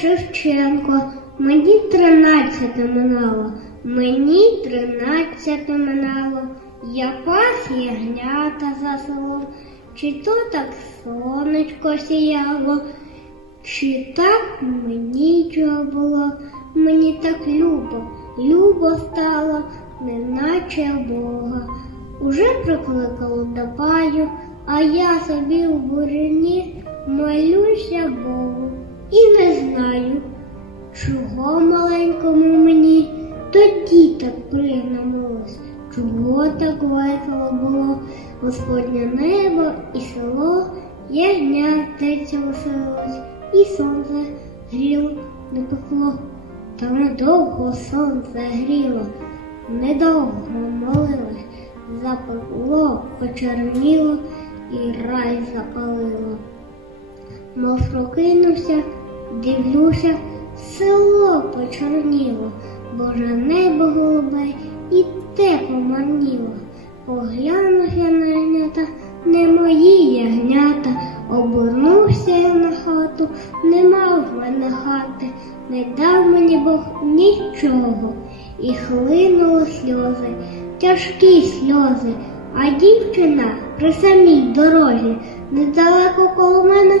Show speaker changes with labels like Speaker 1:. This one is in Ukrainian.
Speaker 1: Шевченко, мені тринадцяте минало, мені тринадцяте минало, я пас ягнята за селом, чи то так сонечко сіяло, чи так мені чого було, мені так любо, любо стало, неначе Бога. Уже прикликало до паю, а я собі у буряні молюся Богу. І не знаю, чого маленькому мені тоді так пригнамилось, чого так весело було. Господнє небо і село, ягня теться веселилось, і сонце гріло, не пекло, та недовго сонце гріло, недовго молилось, запекло, почерніло і рай запалило. Мов прокинувся, дивлюся, село почорніло, Боже небо голубе і те помарніло. Поглянув я на ягнята, не мої ягнята, обернувся я на хату, нема в мене хати, не дав мені Бог нічого, і хлинули сльози, тяжкі сльози, а дівчина при самій дорозі недалеко коло мене